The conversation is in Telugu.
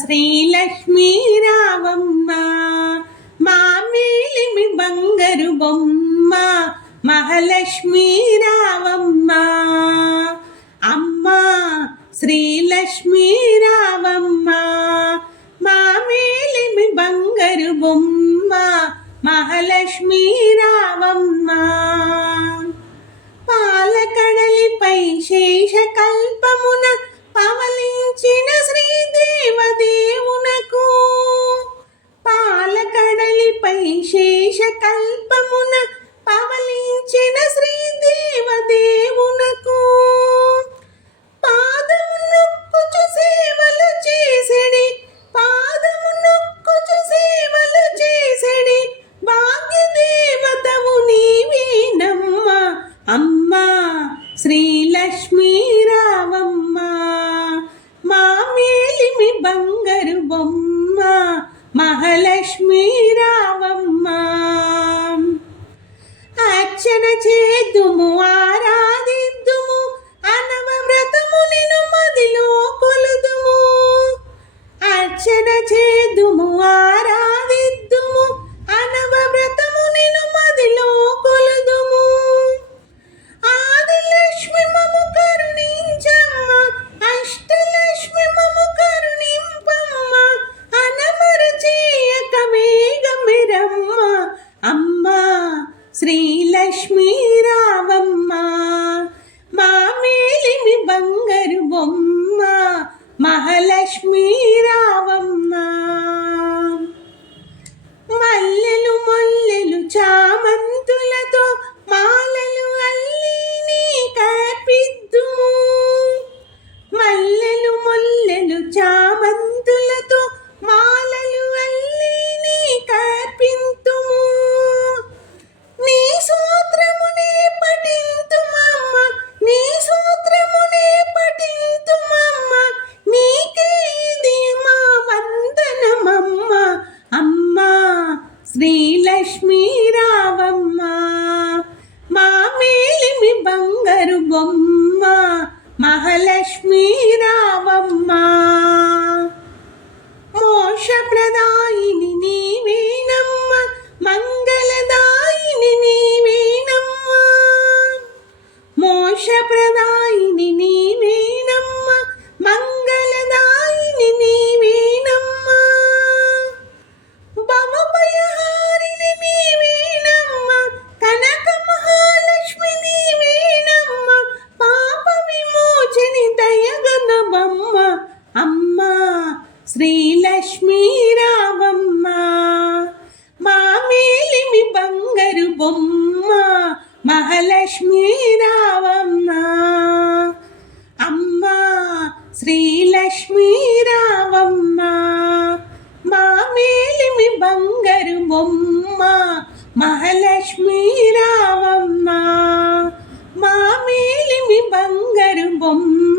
శ్రీలక్ష్మీ రావమ్మ మా మేలిమి బంగారు బొమ్మ మహాలక్ష్మీ రావమ్మ అమ్మా శ్రీలక్ష్మీ రావమ్మ మా మేలిమి బంగారు బొమ్మ మహాలక్ష్మీ రావమ్మ పాలకడలిపై శేషకల్పమున పవలించిన శ్రీదేవదేవునకు పాలకడలిపై శేషకల్పమున పవలించిన శ్రీదేవదేవునకు పాదము నొక్కుచు సేవలు చేసెడి పాదము నొక్కుచు సేవలు చేసెడి భాగ్యదేవతవు నీవేనమ్మ అమ్మా శ్రీలక్ష్మీ రావమ్మ మా మేలిమి బంగారు బొమ్మ మహాలక్ష్మీ రావమ్మ అర్చన చేద్దుము ఆరాధిద్దుము అనవవ్రతము నిను మదిలో కొలుదుము అర్చన చేద్దుము ఆరాధిద్దుము అనవవ్రతము నిను మదిలో కొలుదుము ఆదిలక్ష్మి మము కరుణించమ్మ అష్టలక్ష్మి మము కరుణింపమ్మ అనమరచేయక వేగమిరమ్మ అమ్మా శ్రీలక్ష్మీ రావమ్మ మా మేలిమి బంగారు బొమ్మ మహాలక్ష్మీ రావమ్మ మల్లెలు మొల్లెలు చామంతులతో మాలలు అల్లి నీ కర్పిద్దుము మల్లెలు మొల్లెలు చామంతులతో మాలలు అల్లి నీ కర్పింతుము నీ సూత్రమునే పఠింతుమమ్మ నీ సూత్రమునే పఠింతుమమ్మ నీకే ఇది మా వందనమమ్మ అమ్మా శ్రీలక్ష్మీ రావమ్మ మా మేలిమి బంగారు బొమ్మ మహాలక్ష్మీ రావమ్మ మోక్షప్రదాయిని నీవేనమ్మ మంగళదాయిని నీవేనమ్మ మోక్షప్రదాయిని నీవేనమ్మ మంగళదాయిని నీవేనమ్మ భవభయహారిణి నీవేనమ్మ కనక మహాలక్ష్మి నీవేనమ్మ పాప విమోచని దయగనవమ్మ అమ్మా శ్రీలక్ష్మీ రావమ్మ మా మేలిమి బంగారు బొమ్మ మహాలక్ష్మీ రావమ్మ అమ్మా శ్రీలక్ష్మీ రావమ్మ మా మేలిమి బంగారు బొమ్మ మహాలక్ష్మీ రావమ్మ మా మేలిమి బంగారు బొమ్మ